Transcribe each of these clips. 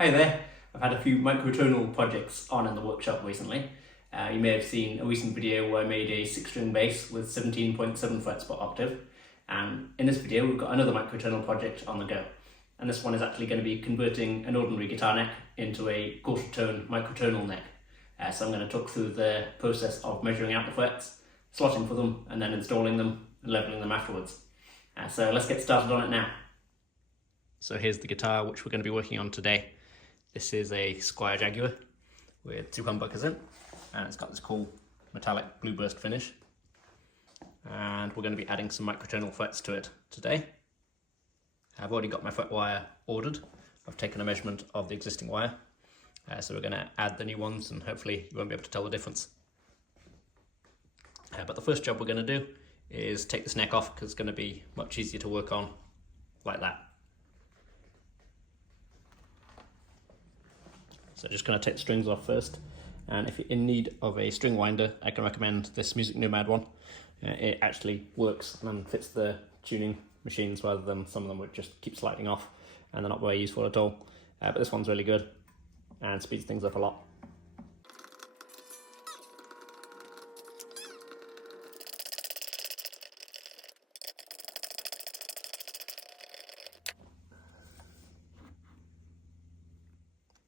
Hi there, I've had a few microtonal projects on in the workshop recently. You may have seen a recent video where I made a 6-string bass with 17.7 frets per octave, and in this video we've got another microtonal project on the go. And this one is actually going to be converting an ordinary guitar neck into a quarter-tone microtonal neck. So I'm going to talk through the process of measuring out the frets, slotting for them, and then installing them and leveling them afterwards. So let's get started on it now. So here's the guitar which we're going to be working on today. This is a Squier Jaguar with 2 humbuckers in, and it's got this cool metallic blue burst finish. And we're going to be adding some microtonal frets to it today. I've already got my fret wire ordered. I've taken a measurement of the existing wire, so we're going to add the new ones, and hopefully you won't be able to tell the difference. But the first job we're going to do is take this neck off, because it's going to be much easier to work on like that. So just going to take the strings off first, and if you're in need of a string winder, I can recommend this Music Nomad one. It actually works and fits the tuning machines, rather than some of them would just keep sliding off and they're not very useful at all. But this one's really good and speeds things up a lot.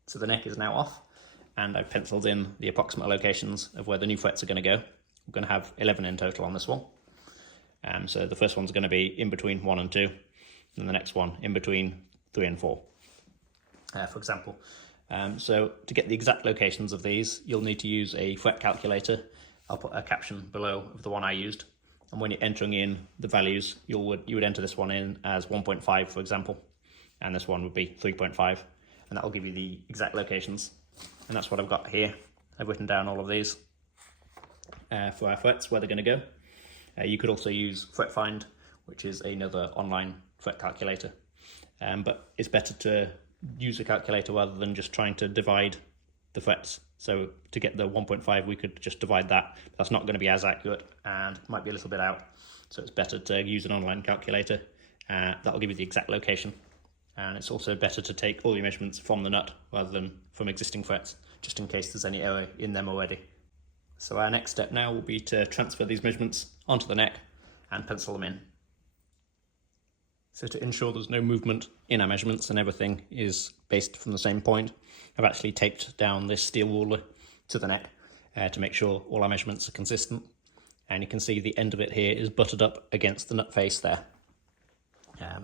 So the neck is now off, and I've penciled in the approximate locations of where the new frets are going to go. We're going to have 11 in total on this one. So the first one's going to be in between 1 and 2, and the next one in between 3 and 4, for example. So to get the exact locations of these, you'll need to use a fret calculator. I'll put a caption below of the one I used. And when you're entering in the values, you would enter this one in as 1.5, for example, and this one would be 3.5. And that will give you the exact locations. And that's what I've got here. I've written down all of these for our frets, where they're going to go. You could also use Fret Find, which is another online fret calculator. But it's better to use a calculator rather than just trying to divide the frets. So to get the 1.5, we could just divide that. That's not going to be as accurate and might be a little bit out. So it's better to use an online calculator. That'll give you the exact location. And it's also better to take all your measurements from the nut rather than from existing frets, just in case there's any error in them already. So our next step now will be to transfer these measurements onto the neck and pencil them in. So to ensure there's no movement in our measurements and everything is based from the same point, I've actually taped down this steel ruler to the neck to make sure all our measurements are consistent. And you can see the end of it here is buttered up against the nut face there.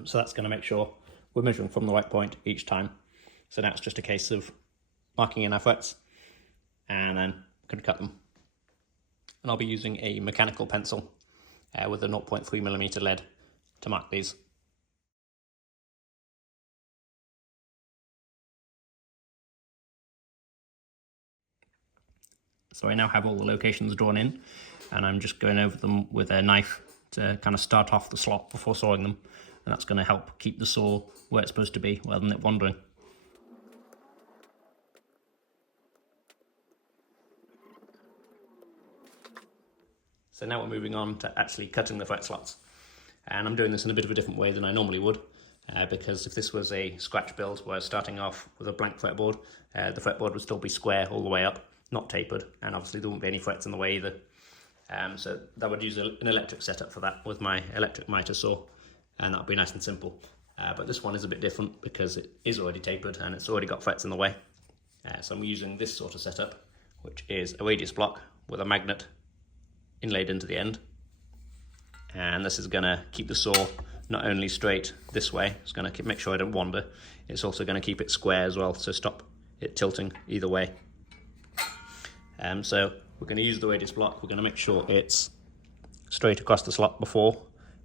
So that's going to make sure we're measuring from the right point each time. So now it's just a case of marking in our frets, and then we're going to cut them. And I'll be using a mechanical pencil with a 0.3mm lead to mark these. So I now have all the locations drawn in, and I'm just going over them with a knife to kind of start off the slot before sawing them. And that's going to help keep the saw where it's supposed to be rather than it wandering. So now we're moving on to actually cutting the fret slots. And I'm doing this in a bit of a different way than I normally would, because if this was a scratch build where I was starting off with a blank fretboard, the fretboard would still be square all the way up, not tapered, and obviously there wouldn't be any frets in the way either. So that would use an electric setup for that with my electric miter saw. And that'll be nice and simple. But this one is a bit different because it is already tapered and it's already got frets in the way. So I'm using this sort of setup, which is a radius block with a magnet inlaid into the end. And this is going to keep the saw not only straight this way, it's going to make sure I don't wander, it's also going to keep it square as well, so stop it tilting either way. So we're going to use the radius block, we're going to make sure it's straight across the slot before,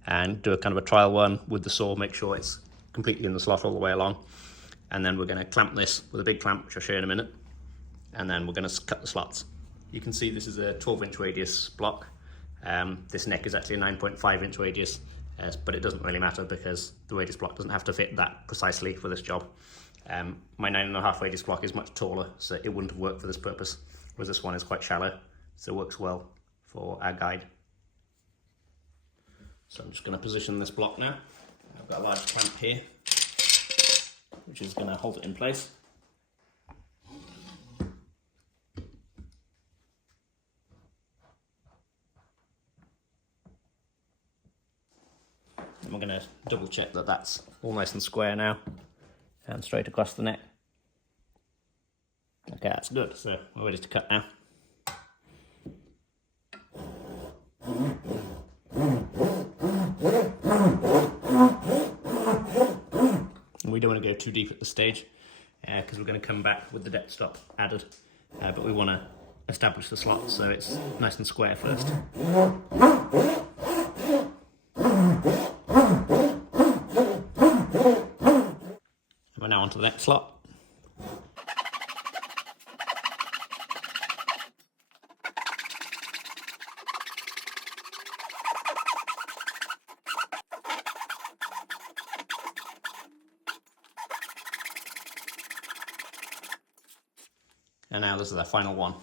and do a kind of a trial run with the saw, make sure it's completely in the slot all the way along. And then we're going to clamp this with a big clamp, which I'll show you in a minute. And then we're going to cut the slots. You can see this is a 12-inch radius block. This neck is actually a 9.5-inch radius, but it doesn't really matter because the radius block doesn't have to fit that precisely for this job. My 9.5 radius block is much taller, so it wouldn't have worked for this purpose, whereas this one is quite shallow, so it works well for our guide. So I'm just going to position this block now. I've got a large clamp here, which is going to hold it in place. And we're going to double check that that's all nice and square now and straight across the neck. Okay, that's good. So we're ready to cut now. And we don't want to go too deep at this stage because we're going to come back with the depth stop added, but we want to establish the slot so it's nice and square first. And we're now on to the next slot. And now this is our final one.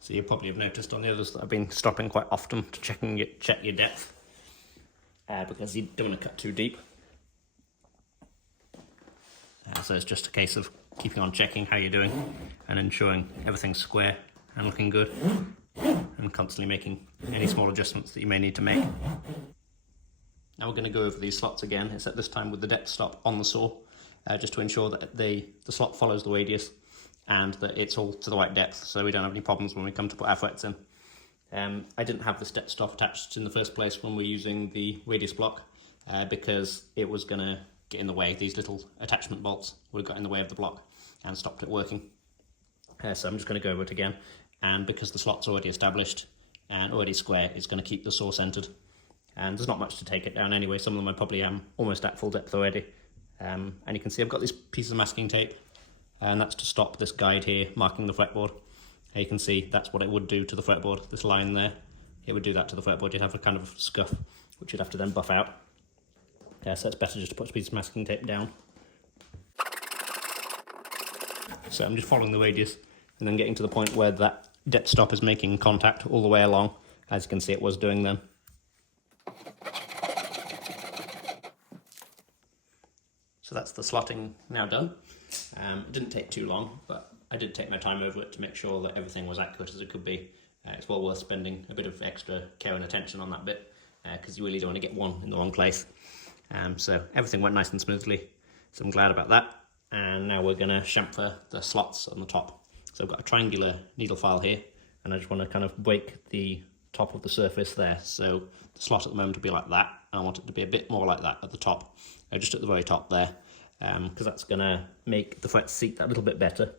So you probably have noticed on the others that I've been stopping quite often to check your depth, because you don't want to cut too deep. So it's just a case of keeping on checking how you're doing and ensuring everything's square and looking good, and constantly making any small adjustments that you may need to make. Now we're going to go over these slots again, except this time with the depth stop on the saw, just to ensure that the slot follows the radius and that it's all to the right depth, so we don't have any problems when we come to put our frets in. I didn't have this depth stop attached in the first place when we were using the radius block, because it was going to get in the way. These little attachment bolts would have got in the way of the block and stopped it working. So I'm just going to go over it again, and because the slot's already established and already square, it's going to keep the saw centered. And there's not much to take it down anyway. Some of them I probably am almost at full depth already. And you can see I've got this piece of masking tape, and that's to stop this guide here marking the fretboard. You can see that's what it would do to the fretboard, this line there. It would do that to the fretboard. You'd have a kind of scuff, which you'd have to then buff out. So it's better just to put a piece of masking tape down. So I'm just following the radius and then getting to the point where that depth stop is making contact all the way along. As you can see, it was doing then. So that's the slotting now done. It didn't take too long, but I did take my time over it to make sure that everything was accurate as it could be. It's well worth spending a bit of extra care and attention on that bit, because you really don't want to get one in the wrong place. So everything went nice and smoothly, so I'm glad about that. And now we're going to chamfer the slots on the top. So I've got a triangular needle file here, and I just want to kind of break the top of the surface there. So the slot at the moment will be like that, and I want it to be a bit more like that at the top, just at the very top there, because that's going to make the fret seat that little bit better,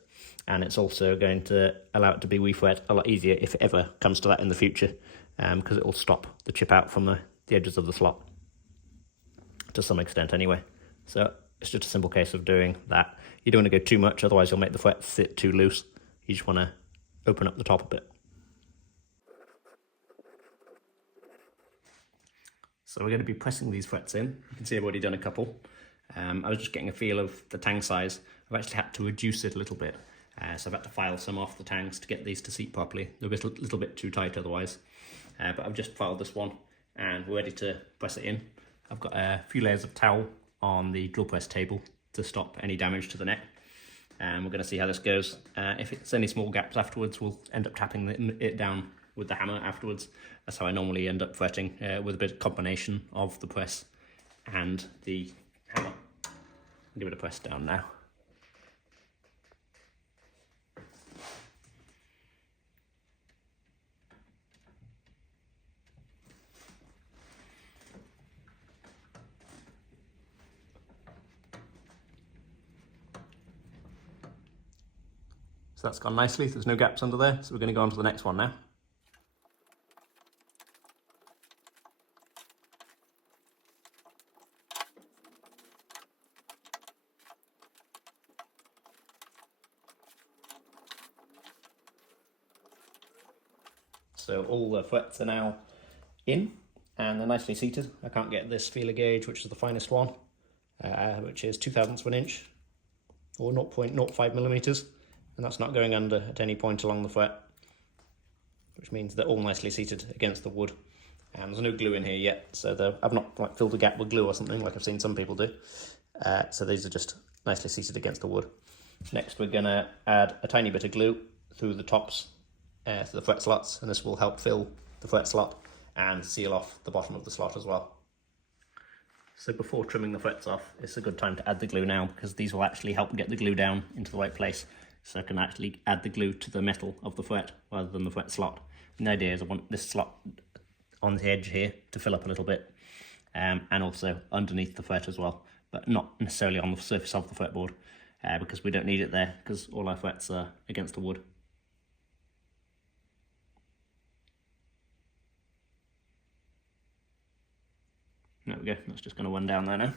and it's also going to allow it to be refret a lot easier if it ever comes to that in the future, because it will stop the chip out from the edges of the slot, to some extent anyway. So it's just a simple case of doing that. You don't want to go too much, otherwise you'll make the fret sit too loose. You just want to open up the top a bit. So we're going to be pressing these frets in. You can see I've already done a couple. I was just getting a feel of the tang size. I've actually had to reduce it a little bit. So I've had to file some off the tangs to get these to seat properly. They're a little bit too tight otherwise. But I've just filed this one and we're ready to press it in. I've got a few layers of towel on the drill press table to stop any damage to the neck. We're going to see how this goes. If it's any small gaps afterwards, we'll end up tapping it down with the hammer afterwards. That's how I normally end up fretting, with a bit of combination of the press and the hammer. I'll give it a press down now. So that's gone nicely, there's no gaps under there, so we're going to go on to the next one now. So all the frets are now in and they're nicely seated. I can't get this feeler gauge, which is the finest one, which is 0.02 of an inch or 0.05 millimeters. And that's not going under at any point along the fret, which means they're all nicely seated against the wood. And there's no glue in here yet, so I've not filled a gap with glue or something like I've seen some people do. So these are just nicely seated against the wood. Next we're going to add a tiny bit of glue through the tops, through the fret slots, and this will help fill the fret slot and seal off the bottom of the slot as well. So before trimming the frets off, it's a good time to add the glue now, because these will actually help get the glue down into the right place. So I can actually add the glue to the metal of the fret rather than the fret slot. And the idea is I want this slot on the edge here to fill up a little bit, and also underneath the fret as well, but not necessarily on the surface of the fretboard, because we don't need it there, because all our frets are against the wood. There we go, that's just going to run down there now.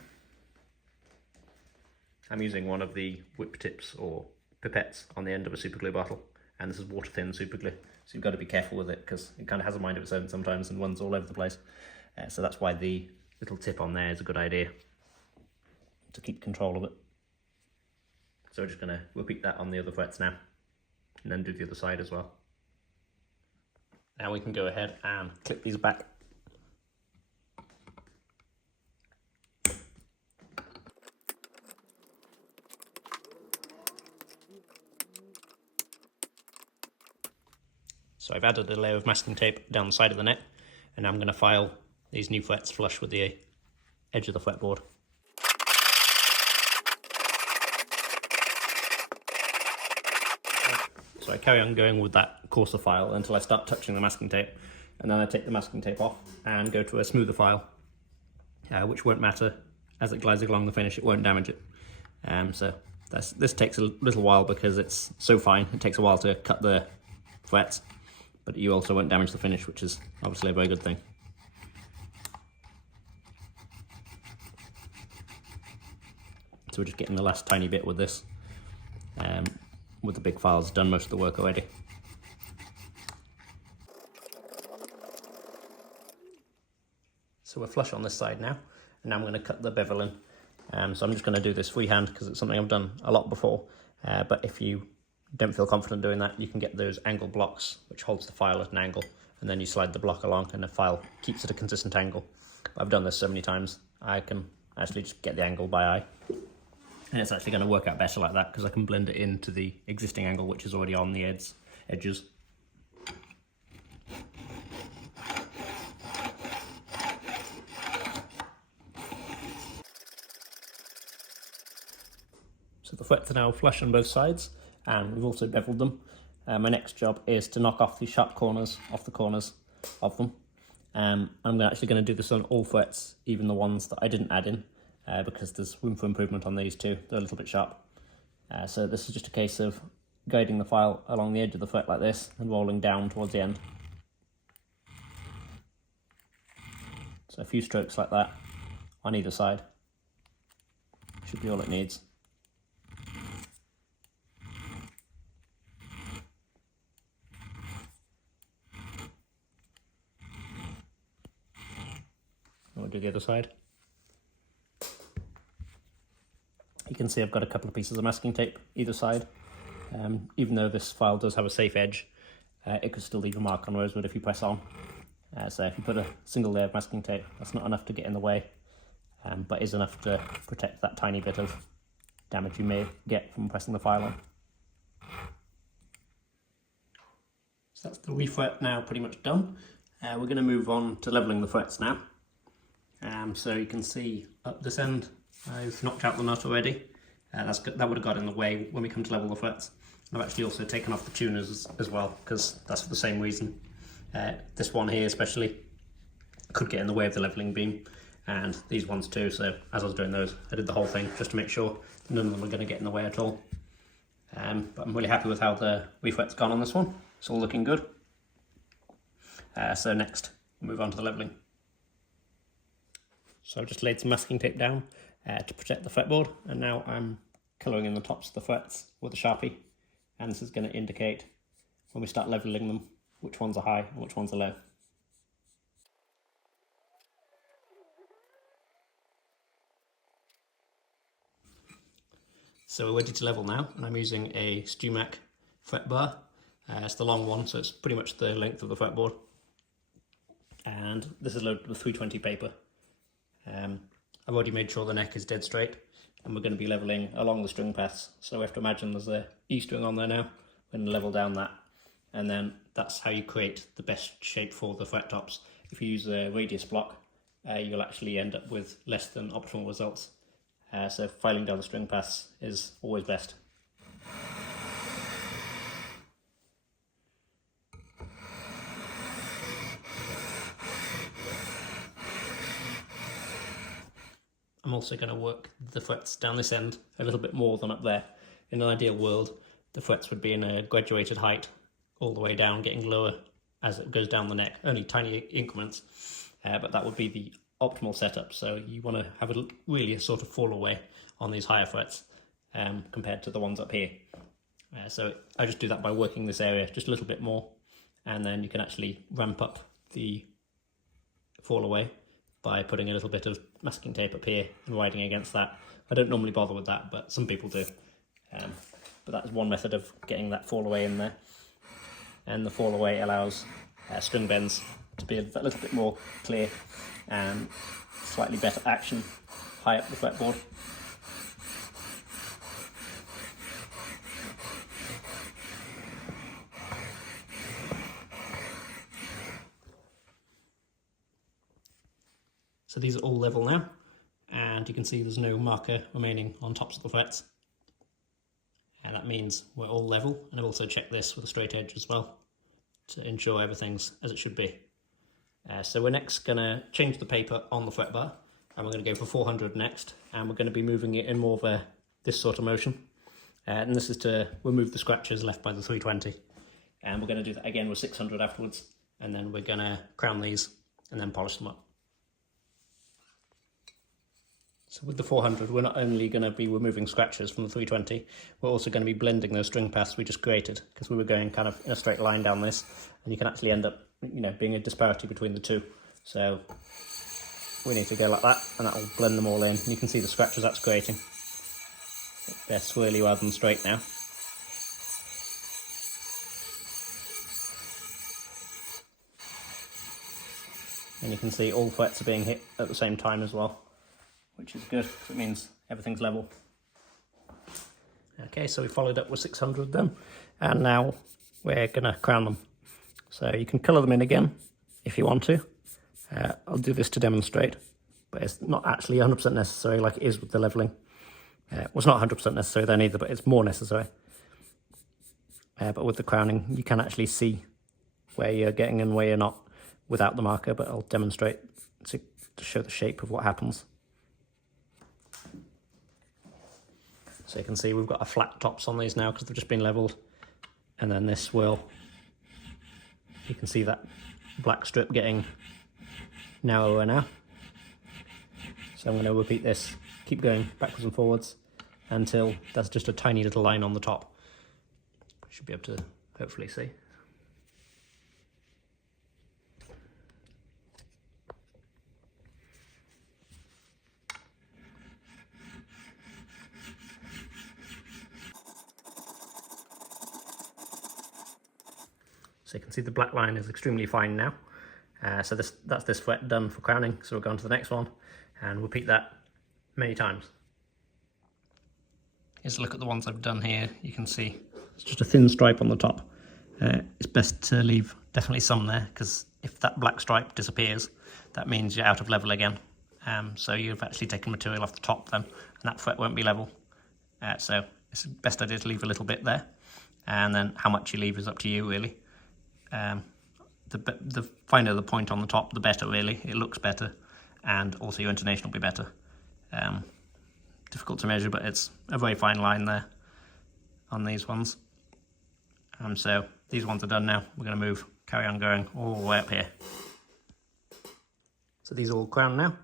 I'm using one of the whip tips or pipettes on the end of a super glue bottle, and this is water thin super glue, so you've got to be careful with it because it kind of has a mind of its own sometimes and runs all over the place. So that's why the little tip on there is a good idea to keep control of it. So we're just going to repeat that on the other frets now, and then do the other side as well. Now we can go ahead and clip these back. So I've added a layer of masking tape down the side of the neck, and now I'm going to file these new frets flush with the edge of the fretboard. So I carry on going with that coarser file until I start touching the masking tape, and then I take the masking tape off and go to a smoother file, which won't matter as it glides along the finish, it won't damage it. So this takes a little while because it's so fine, it takes a while to cut the frets, but you also won't damage the finish, which is obviously a very good thing. So we're just getting the last tiny bit with this. With the big files, done most of the work already. So we're flush on this side now, and now I'm going to cut the beveling. So I'm just going to do this freehand because it's something I've done a lot before, but if you don't feel confident doing that, you can get those angle blocks which holds the file at an angle, and then you slide the block along and the file keeps at a consistent angle. I've done this so many times, I can actually just get the angle by eye. And it's actually going to work out better like that because I can blend it into the existing angle which is already on the edges. So the frets are now flush on both sides, and we've also beveled them. My next job is to knock off the sharp corners off the corners of them. I'm actually going to do this on all frets, even the ones that I didn't add in. Because there's room for improvement on these too, they're a little bit sharp. So this is just a case of guiding the file along the edge of the fret like this and rolling down towards the end. So a few strokes like that on either side should be all it needs. And we'll do the other side. You can see I've got a couple of pieces of masking tape either side. Even though this file does have a safe edge, it could still leave a mark on rosewood if you press on. So if you put a single layer of masking tape, that's not enough to get in the way, but is enough to protect that tiny bit of damage you may get from pressing the file on. So that's the refret now pretty much done. We're going to move on to levelling the frets now. So you can see up this end I've knocked out the nut already. That would have got in the way when we come to level the frets. I've actually also taken off the tuners as well, because that's for the same reason. This one here especially could get in the way of the levelling beam, and these ones too, so as I was doing those I did the whole thing just to make sure none of them are going to get in the way at all. But I'm really happy with how the refret's gone on this one. It's all looking good. So next, we'll move on to the levelling. So I've just laid some masking tape down to protect the fretboard, and now I'm colouring in the tops of the frets with a Sharpie, and this is going to indicate when we start levelling them which ones are high and which ones are low. So we're ready to level now, and I'm using a StewMac fret bar. It's the long one, so it's pretty much the length of the fretboard, and this is loaded with 320 paper. I've already made sure the neck is dead straight, and we're going to be leveling along the string paths. So we have to imagine there's a E string on there now. We're going to level down that, and then that's how you create the best shape for the fret tops. If you use a radius block, you'll actually end up with less than optimal results. So filing down the string paths is always best. I'm also going to work the frets down this end a little bit more than up there. In an ideal world, the frets would be in a graduated height all the way down, getting lower as it goes down the neck, only tiny increments, but that would be the optimal setup. So you want to have really a sort of fall away on these higher frets compared to the ones up here. So I just do that by working this area just a little bit more, and then you can actually ramp up the fall away by putting a little bit of masking tape up here and riding against that. I don't normally bother with that, but some people do. But that's one method of getting that fall away in there. And the fall away allows string bends to be a little bit more clear and slightly better action high up the fretboard. So these are all level now, and you can see there's no marker remaining on tops of the frets. And that means we're all level, and I've also checked this with a straight edge as well to ensure everything's as it should be. So we're next going to change the paper on the fret bar, and we're going to go for 400 next, and we're going to be moving it in more of this sort of motion. And this is to remove the scratches left by the 320. And we're going to do that again with 600 afterwards, and then we're going to crown these and then polish them up. So with the 400, we're not only going to be removing scratches from the 320, we're also going to be blending those string paths we just created, because we were going kind of in a straight line down this, and you can actually end up, being a disparity between the two. So we need to go like that, and that will blend them all in. And you can see the scratches that's creating. They're swirly rather than straight now. And you can see all frets are being hit at the same time as well, which is good because it means everything's level. Okay, so we followed up with 600 then, and now we're going to crown them. So you can colour them in again if you want to. I'll do this to demonstrate, but it's not actually 100% necessary like it is with the levelling. Well, it's not 100% necessary then either, but it's more necessary. But with the crowning, you can actually see where you're getting and where you're not without the marker, but I'll demonstrate to show the shape of what happens. So you can see we've got a flat tops on these now because they've just been levelled, and then this will, you can see that black strip getting narrower now. So I'm going to repeat this, keep going backwards and forwards until there's just a tiny little line on the top. Should be able to hopefully see. So you can see the black line is extremely fine now. So that's this fret done for crowning. So we'll go on to the next one and repeat that many times. Here's a look at the ones I've done here. You can see it's just a thin stripe on the top. It's best to leave definitely some there, because if that black stripe disappears, that means you're out of level again. So you've actually taken material off the top then, and that fret won't be level. So it's the best idea to leave a little bit there, and then how much you leave is up to you really. The finer the point on the top, the better really. It looks better, and also your intonation will be better. Difficult to measure, but it's a very fine line there on these ones. So these ones are done now. We're going to carry on going all the way up here. So these are all crowned now,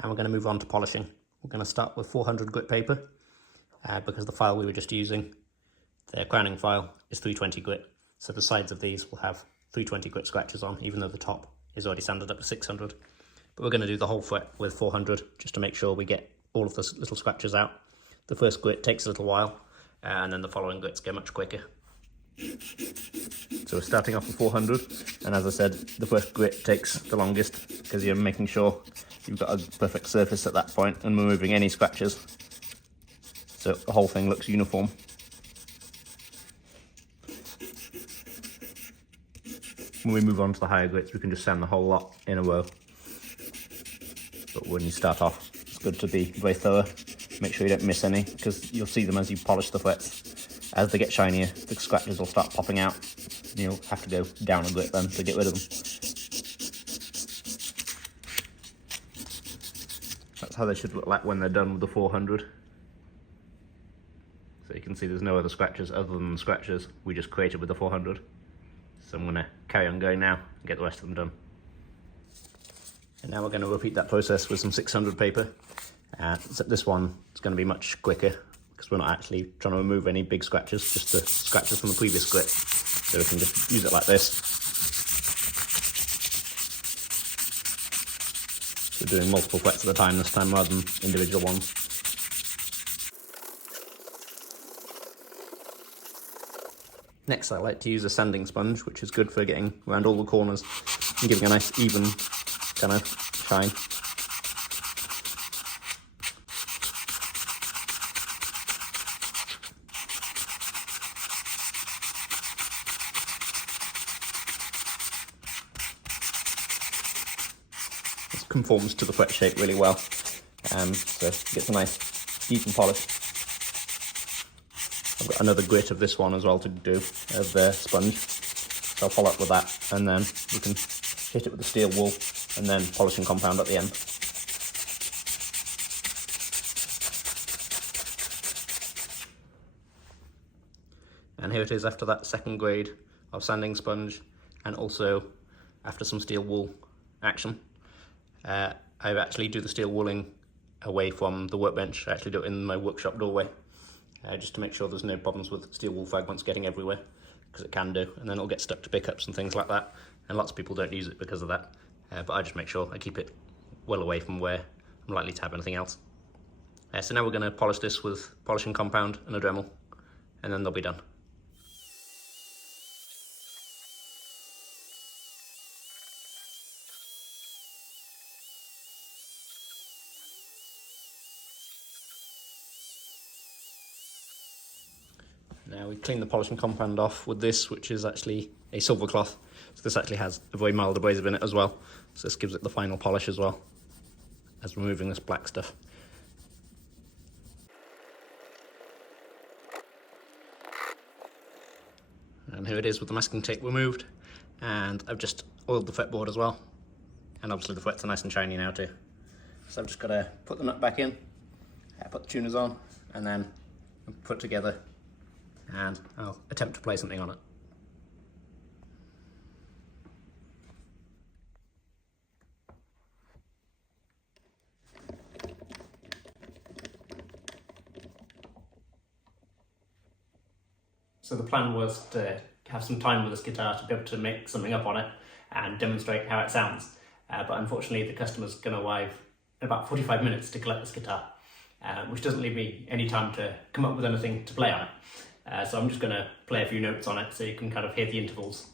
and we're going to move on to polishing. We're going to start with 400 grit paper, because the file we were just using, the crowning file, is 320 grit. So the sides of these will have 320 grit scratches on, even though the top is already sanded up to 600. But we're going to do the whole fret with 400, just to make sure we get all of the little scratches out. The first grit takes a little while, and then the following grits go much quicker. So we're starting off with 400, and as I said, the first grit takes the longest, because you're making sure you've got a perfect surface at that point and removing any scratches. so the whole thing looks uniform. When we move on to the higher grits, we can just sand the whole lot in a row. But when you start off, it's good to be very thorough. Make sure you don't miss any, because you'll see them as you polish the frets. As they get shinier, the scratches will start popping out. And you'll have to go down a grit then to get rid of them. That's how they should look like when they're done with the 400. So you can see there's no other scratches other than the scratches we just created with the 400. So I'm going to carry on going now and get the rest of them done. And now we're going to repeat that process with some 600 paper. Except this one is going to be much quicker because we're not actually trying to remove any big scratches, just the scratches from the previous grit. So we can just use it like this. So we're doing multiple frets at a time this time rather than individual ones. Next, I like to use a sanding sponge, which is good for getting around all the corners and giving a nice even kind of shine. This conforms to the fret shape really well, so it gets a nice even polish. I've got another grit of this one as well to do, of the sponge, so I'll follow up with that, and then we can hit it with the steel wool and then polishing compound at the end. And here it is after that second grade of sanding sponge, and also after some steel wool action. I actually do the steel wooling away from the workbench. I actually do it in my workshop doorway, just to make sure there's no problems with steel wool fragments getting everywhere, because it can do, and then it'll get stuck to pickups and things like that, and lots of people don't use it because of that, but I just make sure I keep it well away from where I'm likely to have anything else. So now we're going to polish this with polishing compound and a Dremel, and then they'll be done. Now we clean the polishing compound off with this, which is actually a silver cloth. So this actually has a very mild abrasive in it as well. So this gives it the final polish as well, as removing this black stuff. And here it is with the masking tape removed. And I've just oiled the fretboard as well. And obviously the frets are nice and shiny now too. So I've just got to put the nut back in, put the tuners on, and then put together, and I'll attempt to play something on it. So the plan was to have some time with this guitar to be able to make something up on it and demonstrate how it sounds. But unfortunately the customer's going to arrive in about 45 minutes to collect this guitar, which doesn't leave me any time to come up with anything to play on it. So I'm just going to play a few notes on it so you can kind of hear the intervals.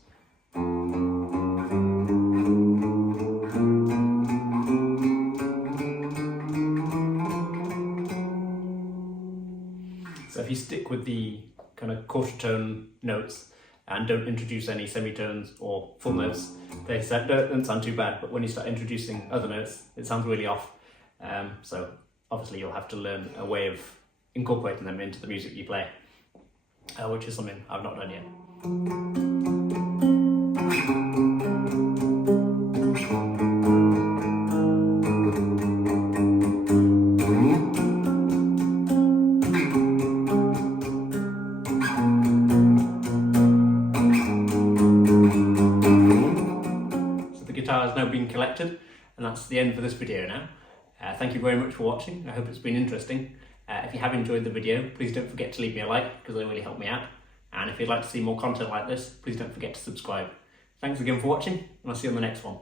So if you stick with the kind of quartertone notes and don't introduce any semitones or full notes, they don't sound too bad, but when you start introducing other notes, it sounds really off. So obviously you'll have to learn a way of incorporating them into the music you play, which is something I've not done yet. Has now been collected, and that's the end for this video now. Thank you very much for watching. I hope it's been interesting. If you have enjoyed the video, please don't forget to leave me a like, because they really help me out. And if you'd like to see more content like this, please don't forget to subscribe. Thanks again for watching, and I'll see you on the next one.